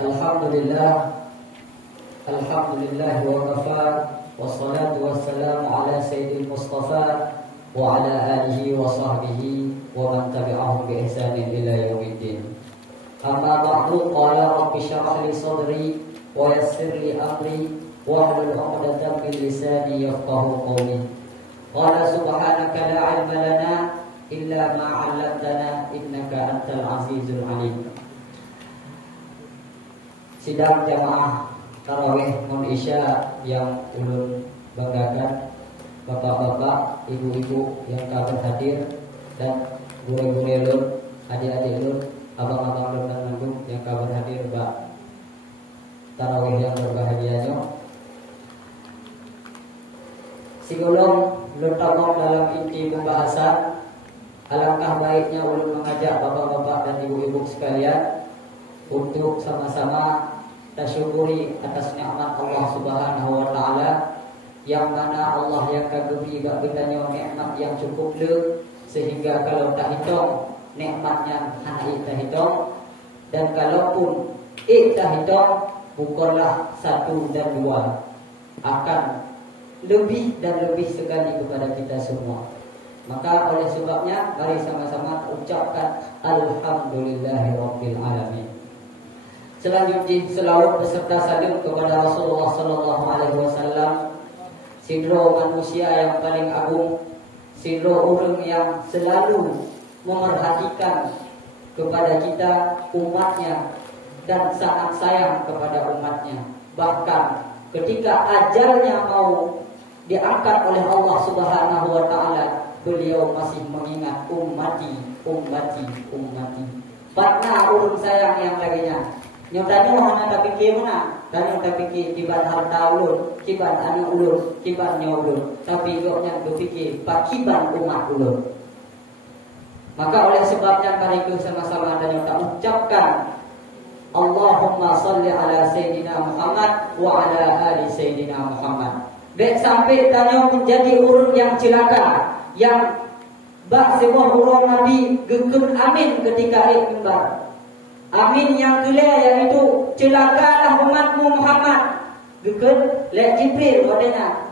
Alhamdulillah, alhamdulillah wa kafa, wassalatu wassalamu ala sayyidil mustafa wa ala alihi wa sahbihi wa man tabi'ahum bi ihsanin ila yaumiddin. Amma ba'du, qala rabbi shrah li sadri wa yassir li amri wahlul 'uqdatam min lisani yafqahu qawli. Qala subhanaka la 'ilma lana illa ma 'allamtana innaka antal azizul alim. Sidang jamaah tarawih mun isya yang ulun banggakan, bapak-bapak, ibu-ibu yang kabar hadir, dan guru-guru ulun, adik-adik ulun, abang-abang ulun dan nanggung yang kabar hadir bak tarawih yang berbahagianya. Sebelum ulun tabung dalam inti pembahasan, alangkah baiknya ulun mengajak bapak-bapak dan ibu-ibu sekalian untuk sama-sama tasyukuri atas nikmat Allah Subhanahu wa taala, yang mana Allah yang kagumi bak betanya nikmat yang cukup le, sehingga kalau tak hitung nikmatnya hanya tak hitung, dan kalaupun tak hitung bukanlah satu dan dua, akan lebih dan lebih sekali kepada kita semua. Maka oleh sebabnya mari sama-sama ucapkan alhamdulillahirabbil alamin. Selanjutnya selawat beserta salam kepada Rasulullah sallallahu alaihi wasallam, sidro manusia yang paling agung, sidro orang yang selalu memerhatikan kepada kita umatnya dan sangat sayang kepada umatnya. Bahkan ketika ajalnya mau diangkat oleh Allah Subhanahu wa taala, beliau masih mengingat ummati, ummati, ummati. Partner urun sayang yang laginya. Nyatanya mana tak fikir mana? Dan yang tak fikir kibat harta ulun, kibat anak ulun, kibatnya ulun. Tapi goknya berfikir pak kibat umat ulun. Maka oleh sebabnya kali itu sama-sama dan yang tak ucapkan Allahumma salli ala Sayyidina Muhammad wa ala ali Sayyidina Muhammad. Baik sampai tanya menjadi urun yang celaka, yang bak sebuah urun Nabi gekun amin ketika mimbar. Amin yang kelak yaitu celakalah umatmu Muhammad. Gekun lek Jibril kodenya.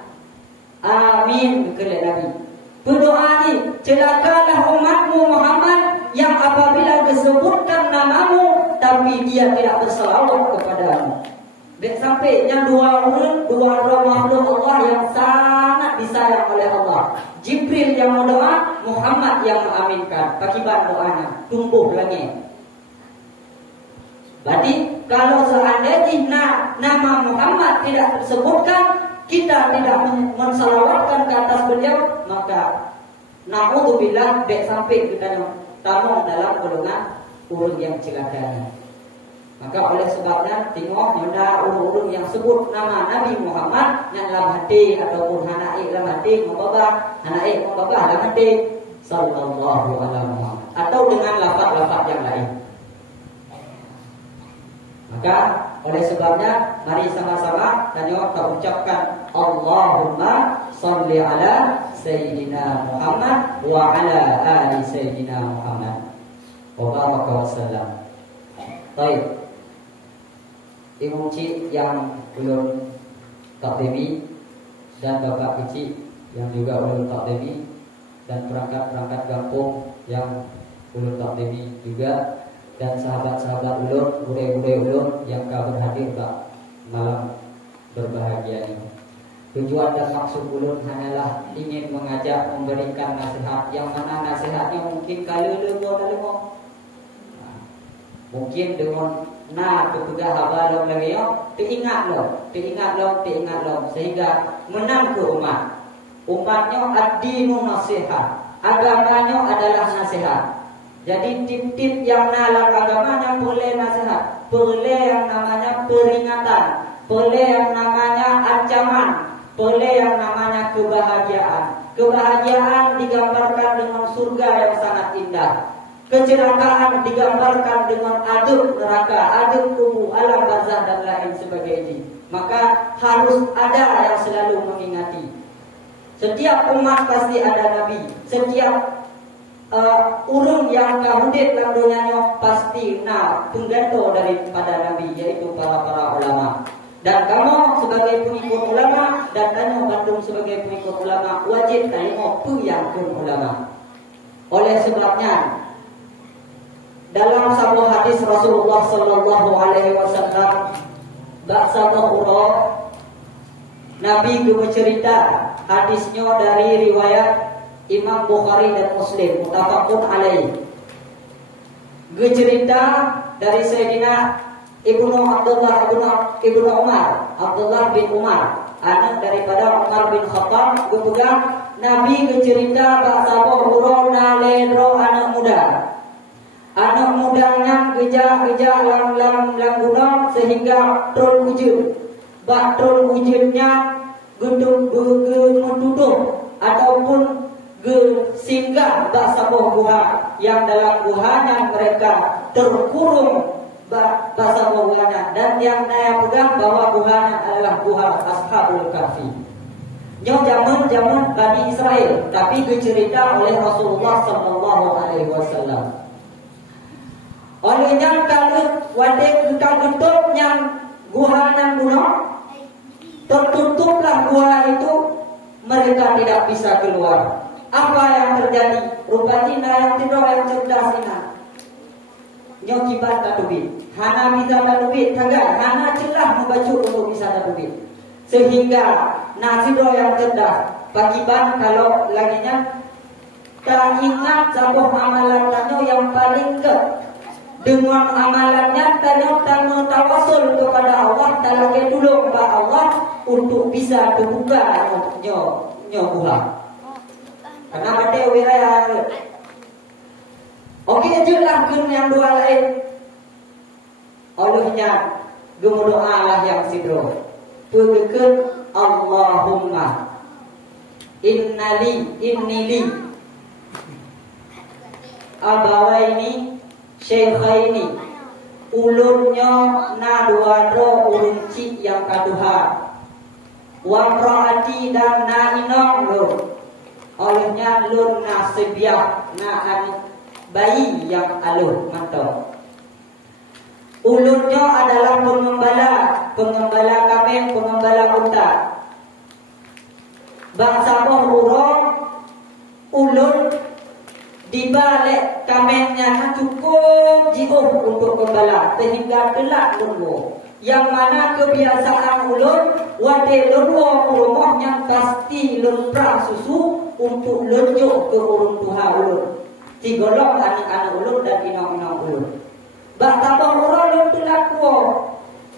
Amin gekun Nabi. Berdoa ni celakalah umatmu Muhammad yang apabila disebutkan namamu tapi dia tidak berselawat kepadamu. Baik sampai yang dua makhluk Allah yang sangat disayang oleh Allah. Jibril yang berdoa, Muhammad yang mengaminkan. Akibat doanya tumbuh lagi. Berarti kalau seandainya nama Muhammad tidak disebutkan, kita tidak mensalawatkan ke atas beliau, maka na'udzubillah baik sampai kita tamu dalam golongan urun yang celaka. Maka oleh sebabnya tengok ada urun-urun yang sebut nama Nabi Muhammad yang dalam hati ataupun hanaik dalam hati membabah, hanaik membabah dalam hati sallallahu alaihi wasallam atau dengan lafaz-lafaz yang lain. Maka oleh sebabnya mari sama-sama tanya kita ucapkan Allahumma salli ala Sayyidina Muhammad wa ala ali Sayyidina Muhammad wa baraka wa sallam. Baik, ibu cik yang belum takdimi dan bapak kecil yang juga belum takdimi dan perangkat-perangkat kampung yang belum takdimi juga, dan sahabat-sahabat ulun, bude-bude ulun yang kau berhadir pada malam berbahagia ini. Tujuan dan maksud ulun hanyalah ingin mengajak, memberikan nasihat, yang mana nasihatnya mungkin kalau lemo. Mungkin dengan kepegah habar lagi teringat lo, sehingga menang ke umat. Umatnya ad-dinu nasihat, agamanya adalah nasihat. Jadi tip-tip yang dalam agamanya boleh nasihat, boleh yang namanya peringatan, boleh yang namanya ancaman, boleh yang namanya kebahagiaan. Kebahagiaan digambarkan dengan surga yang sangat indah. Kecelakaan digambarkan dengan adab neraka, adab kubur, alam barzah dan lain sebagainya. Maka harus ada yang selalu mengingati. Setiap umat pasti ada Nabi. Setiap urung yang kahudit lang donyanya pasti pengganto daripada Nabi, yaitu para ulama. Dan kamu sebagai pengikut ulama dan kamu Bandung sebagai pengikut ulama wajib terima peyakun ulama. Oleh sebabnya dalam sebuah hadis Rasulullah sallallahu alaihi wasallam baksa tahura Nabi bercerita, hadisnya dari riwayat Imam Bukhari dan Muslim muttafaqun alaih. Bercerita dari Sayyidina Ibnu Abdullah bin Umar, anak daripada Umar bin Khattab. Kemudian Nabi bercerita bahasa bahwa nalero anak muda. Anak mudanya gejak lang gunung sehingga trol wujud. Bak trol wujudnya gedung ataupun singgah bahasa buah yang dalam buahnya mereka terkurung bahasa buahnya, dan yang saya pegang bahwa buahnya adalah buah Ashabul Kahfi. Zaman Bani Israel, tapi dicerita oleh Rasulullah sallallahu alaihi wasallam. Olehnya kalau wadah kita tutup yang gua nan gunung, tertutuplah gua itu, mereka tidak bisa keluar. Apa yang terjadi? Rupanya yang tidak yang cerdas ini. Nyokibat tadubit. Hana bisa tadubit, kagak. Hana celah membaca untuk bisa tadubit. Sehingga nasido yang cerdas. Pagiban kalau laginya tak ingat satu amalan tanyo yang paling ke. Dengan amalannya tanyo tawasul kepada Allah, talake dulu kepada Allah untuk bisa terbuka nyobuha. Karena ada wilayah. Oke, jelas yang dua lain. Allahnya gemudoa lah yang sidro. Pegeken Allahumma innili abawaini syekhaini ulunnya na dua ro urunci yang kaduha wamraati dan na inong lo. Olehnya lun nasibiah na bayi yang alun mantap. Ulunnya adalah pengembala kambing, pengembala unta. Bangsa urung ulun dibalik kambingnya cukup jauh untuk gembala sehingga gelap lungo. Yang mana kebiasaan ulun wade lungo rumah yang pasti lun pra susu untuk lunjuk ke urun tuha ulun. Tigolong anak-anak ulun dan inang-inang ulun. Baktapa urun lun telaku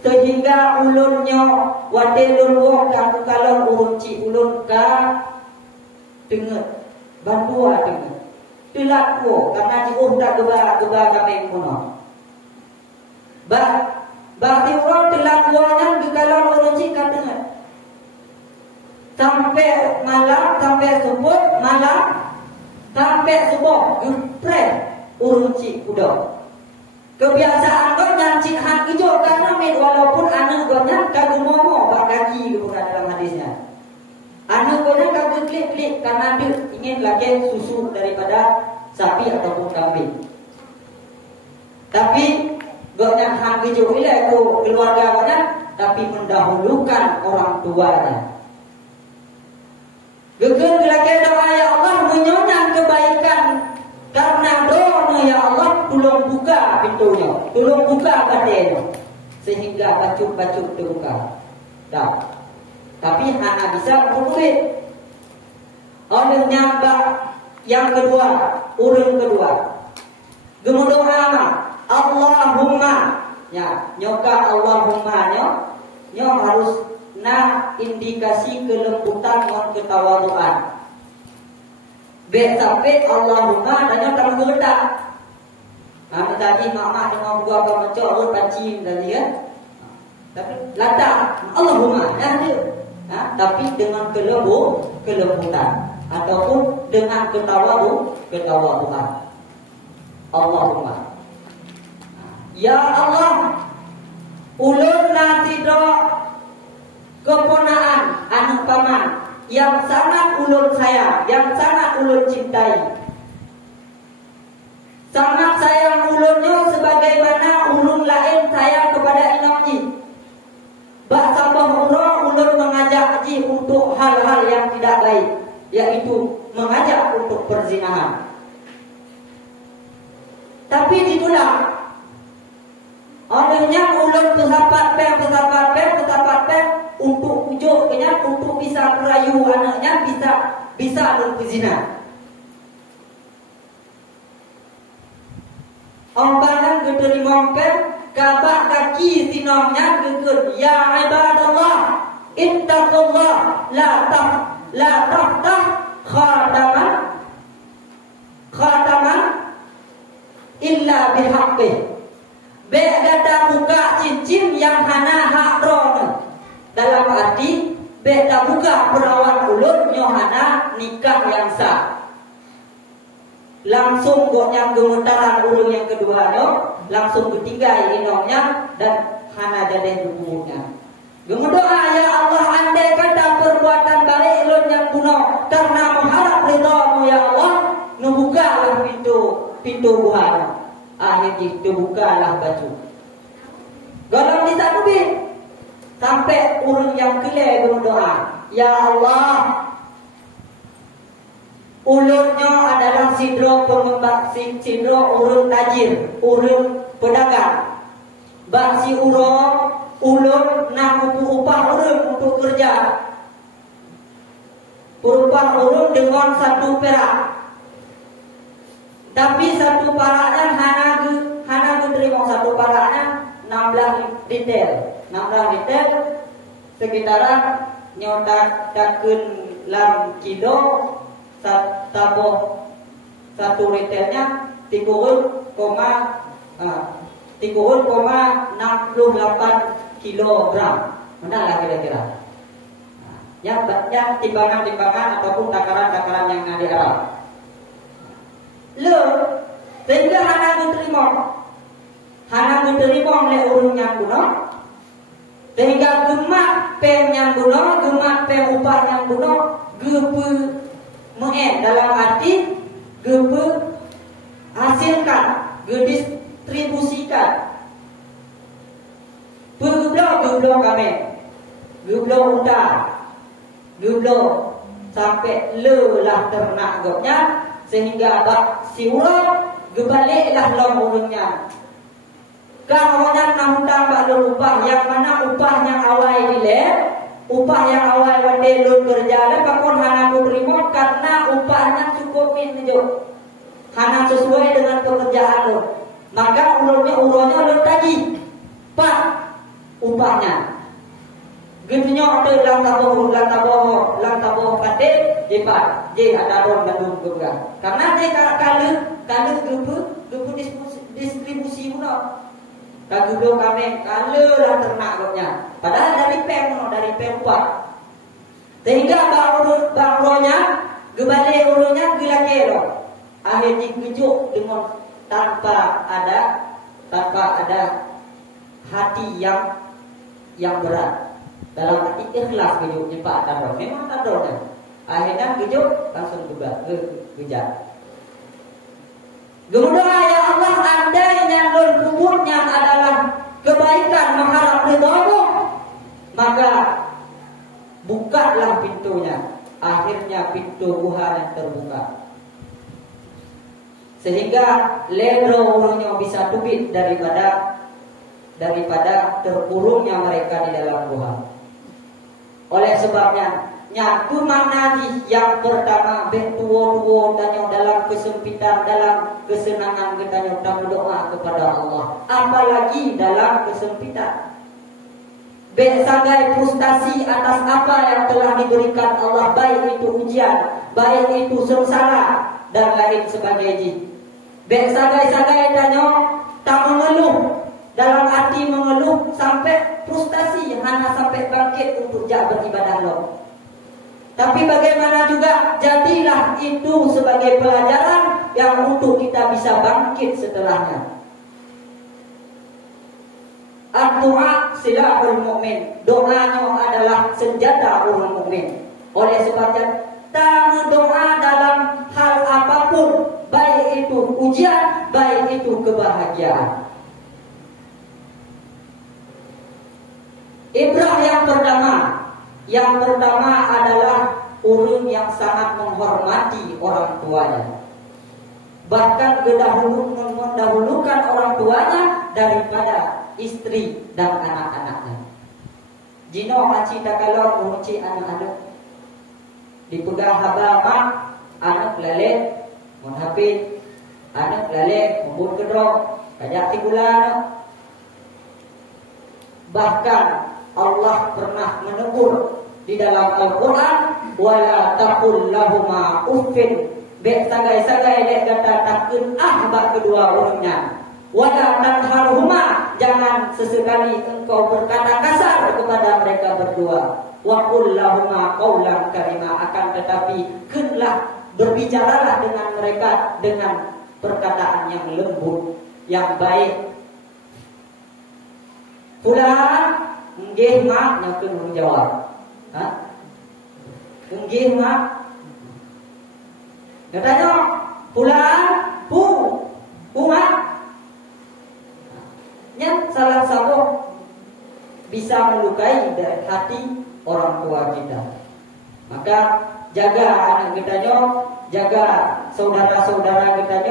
sehingga ulunnya wade lungo kalau urun ci ulun ka dengar bandua dengar telaku karena jauh tak geba kami kuno. Berarti orang telakuannya kalau urun ci ka dengar sampai malam, sampai subuh malam, sampai subuh gepre urunci udah. Kebiasaan kau nyancik hak hijau karena walaupun anak kau nya kagum momo bak kaki bukan dalam hadisnya. Anak kau nya kagum klik karena dia ingin lagi susu daripada sapi ataupun kambing. Tapi kau nya hak hijau ini itu keluarga kau nya, tapi mendahulukan orang tuanya. Geger gelake doa ya Allah menyonang kebaikan karena doa ya Allah tolong buka pintunya, tolong buka badannya sehingga bacuk-bacuk terbuka. Dah. Tapi hanya bisa berduit. Oleh nyamba yang kedua, urun kedua. Gemudoa Allahumma ya, nyoka Allahumma nyo harus indikasi kelembutan dan ketawaduan. Sampai Allahumma dan yang kamu berdak. Tadi mama dengan gua apa mencol pancing tadi ya. Tapi lada Allahumma dia. Tapi dengan kelembutan ataupun dengan ketawaduan. Allahumma. Ya Allah, ulun nanti keponaan anak paman yang sangat ulun sayang, yang sangat ulun cintai. perzinahan. Tapi ditolak. Orangnya ulun pesapat pek untuk ujungnya untuk bisa merayu anaknya bisa berzina. Ompanan keterima pek kabak kaki sinomnya geger ya ibadallah ittaqullah la taftah khataman illa bihaqqih. Beda buka cincin yang hana hak ron. Dalam arti beda buka perawan ulun nyohana nikah yang sah. Langsung goknya gemetaran urung yang kedua no, langsung ketiga inomnya dan hana jadi hubungnya. Gemedoa ya Allah, andai kata perbuatan baik ulun yang kuno karena mengharap ridhamu ya Allah, nubukalah pintu buhana. Akhirnya dibukalah baju. Golong di satu bit sampai urun yang kelih berdoa, ya Allah, ulunnya adalah sidro pengembang, sidro urun tajir, urun pedagang. Bak si ulun nak upah urun untuk kerja. Upah urun dengan 1 perak. Tapi 1 paraknya hana terima 1 paraknya 16 liter. 16 liter sekitaran nyotak takun lam kilo taboh 1 liternya 3,68 kilogram. Mana lah kira-kira? Yang timbangan ataupun takaran-takaran yang ada di Arab. Sehingga hana diterima oleh urun yang kuno, sehingga gemak pem yang kuno, gemak pem upah yang kuno, gepe meen dalam arti gepe hasilkan, gedistribusikan. Geblo kami, geblo udang, geblo sampai lelah ternak gopnya. Sehingga si urang gebaliklah long urungnya. Kan orang nak tambah upah yang mana upah yang awal dile, upah yang awal wande lun kerja le pakon hana terima karena upahnya cukup minjuk. Hana sesuai dengan pekerjaan lo. Maka urunnya lun tadi. Pak upahnya. Gitunya ada lang taboh kate jepat je ada ron bandung juga. Karena dia kalau gepu distribusi pula. Kalau kami kalau lah ternak gopnya. Padahal dari pem upah. Sehingga bakronya gebalik urunnya gila kelo. Akhirnya gejuk dengan tanpa ada hati yang berat. Dalam arti ikhlas gejuknya Pak Tador. Memang Tador kan. Akhirnya gejuk langsung juga gejak. Gemudoa ya Allah, andainya lun kubutnya adalah kebaikan mengharap ridhamu, maka bukalah pintunya. Akhirnya pintu buhan terbuka. Sehingga ledro urungnya bisa tubit daripada terkurungnya mereka di dalam buhan. Oleh sebabnya nyatu maknani yang pertama betuo tanya dalam kesempitan, dalam kesenangan kita nyata berdoa kepada Allah, apalagi dalam kesempitan. Sebagai frustasi atas apa yang telah diberikan Allah, baik itu ujian, baik itu sengsara dan lain sebagainya. Sebagai tanya tak mengeluh, dalam arti mengeluh sampai frustasi, hanya sampai bangkit untuk beribadah Allah. Tapi bagaimana juga jadilah itu sebagai pelajaran yang untuk kita bisa bangkit setelahnya. Doa silahul mukmin. Doanya adalah senjata orang mukmin. Oleh sebabnya kita doa dalam hal apapun, baik itu ujian, baik itu kebahagiaan. Ibrah yang pertama adalah ulun yang sangat menghormati orang tuanya. bahkan mendahulukan orang tuanya daripada istri dan anak-anaknya. Jino maci takalor menguci anak-anak dipegang habama anak lele menghapit anak lele membut kedrok kajak tigulan. Bahkan Allah pernah menegur di dalam Al-Quran, wala taqul lahuma uffin, bek sagai-sagai dek kata takun bak kedua orangnya. Wala tanharhuma, jangan sesekali engkau berkata kasar kepada mereka berdua. Wa qul lahuma qawlan karima, akan tetapi kenlah berbicaralah dengan mereka dengan perkataan yang lembut, yang baik. Pulang nggih mak nyakun jawab. Nggih mak. Katanya pulang mak. Nya salah satu bisa melukai dari hati orang tua kita. Maka jaga anak kita jaga saudara-saudara kita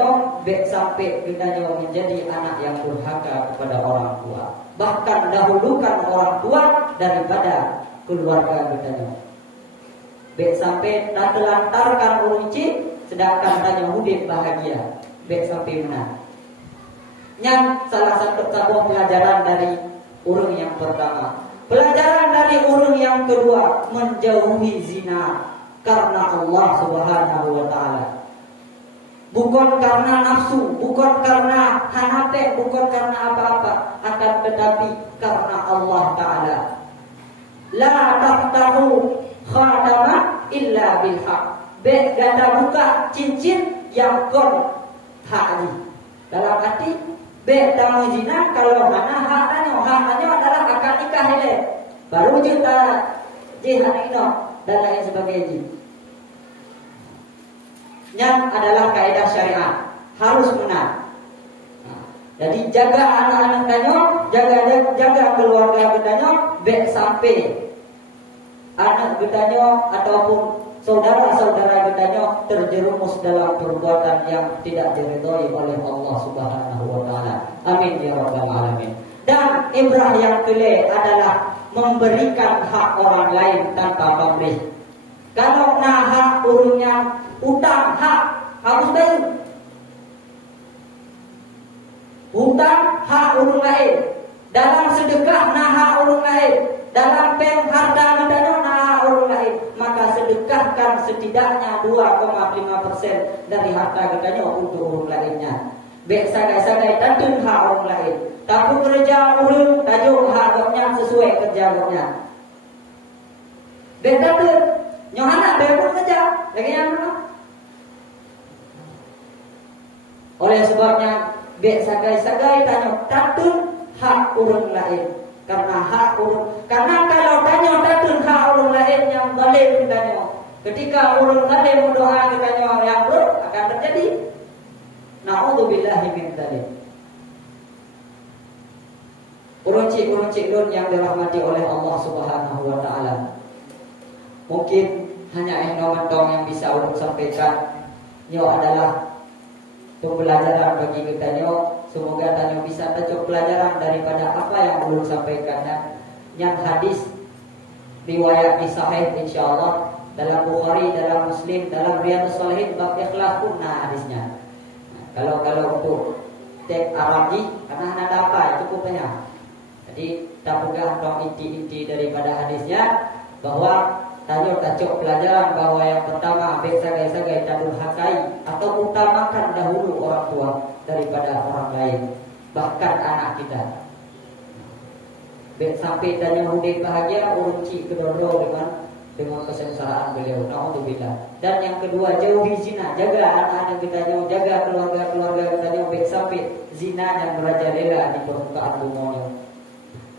sampai kita menjadi anak yang durhaka kepada orang tua. Bahkan dahulukan orang tua daripada keluarga kita. Sampai tak telantarkan uruci, sedangkan tanya hudib bahagia. Sampai menang. Yang salah satu pelajaran dari urung yang pertama. Pelajaran dari urung yang kedua, menjauhi zina karena Allah Subhanahu wa taala. Bukan karena nafsu, bukan karena hanape, bukan karena apa-apa, akan tetapi karena Allah taala. La taftahu khatama illa bil haq. Ganda buka cincin yang kon hakni. Dalam arti tamu zina kalau haknya adalah akad nikah ini. Baru kita jihad ini dan lain sebagainya. Yang adalah kaidah syariat harus menang. Jadi jaga anak-anak danyo, jaga keluarga danyo, sampai anak danyo ataupun saudara-saudara danyo terjerumus dalam perbuatan yang tidak diridhoi oleh Allah Subhanahu wa taala. Amin ya rabbal alamin. Dan ibrah yang kelima adalah memberikan hak orang lain tanpa pamrih. Kalau hak urungnya utang hak harus bayar. Utang hak urung lain. Dalam sedekah hak urung lain. Dalam peng harta medano hak urung lain. Maka sedekahkan setidaknya 2,5% dari harta kita untuk urung lainnya. Bek sagai-sagai tentu hak orang lain. Tapi kerja urung tajuk haknya sesuai kerja haknya. Bek tentu nyohana bebur kerja lagi yang mana? Oleh sebabnya bek sagai-sagai tanya tentu hak orang lain. Karena hak orang, karena kalau tanya tentu hak orang lain yang zalim tanya. Ketika orang zalim berdoa kita yang buruk akan terjadi. Na'udzubillahi min dzalik. Uruncik don yang dirahmati oleh Allah Subhanahu wa taala. Mungkin hanya mentong yang bisa urut sampaikan. Nyo adalah pembelajaran bagi kita nyo. Semoga tanyo bisa tajuk pelajaran daripada apa yang urut sampaikan. Yang hadis riwayat di sahih insyaallah dalam Bukhari, dalam Muslim, dalam Riyadhus Shalihin bab ikhlas pun hadisnya. Kalau untuk tek Arabi karena ada apa cukup banyak. Jadi tak pegang dong inti-inti daripada hadisnya bahwa tajuk pelajaran bahwa yang pertama sagai-sagai tadul hakai atau utamakan dahulu orang tua daripada orang lain, bahkan anak kita. Sampai tanya mudik bahagia urunci kedua-dua dengan kesengsaraan beliau. Na'udzubillah. Dan yang kedua, jauhi zina. Jaga anak-anak kita, jaga keluarga-keluarga kita, baik sampai zina yang merajalela di permukaan bumi.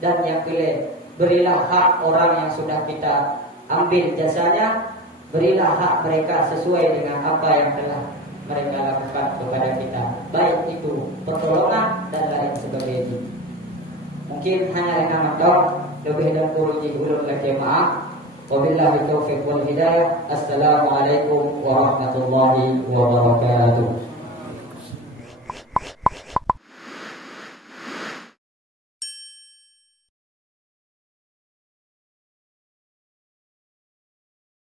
Dan yang kelima, berilah hak orang yang sudah kita ambil jasanya, berilah hak mereka sesuai dengan apa yang telah mereka lakukan kepada kita, baik itu pertolongan dan lain sebagainya. Mungkin hanya dengan makdom, lebih dan kurang ulun lagi maaf. Wabillahi taufiq wal hidayah. Assalamualaikum warahmatullahi wabarakatuh.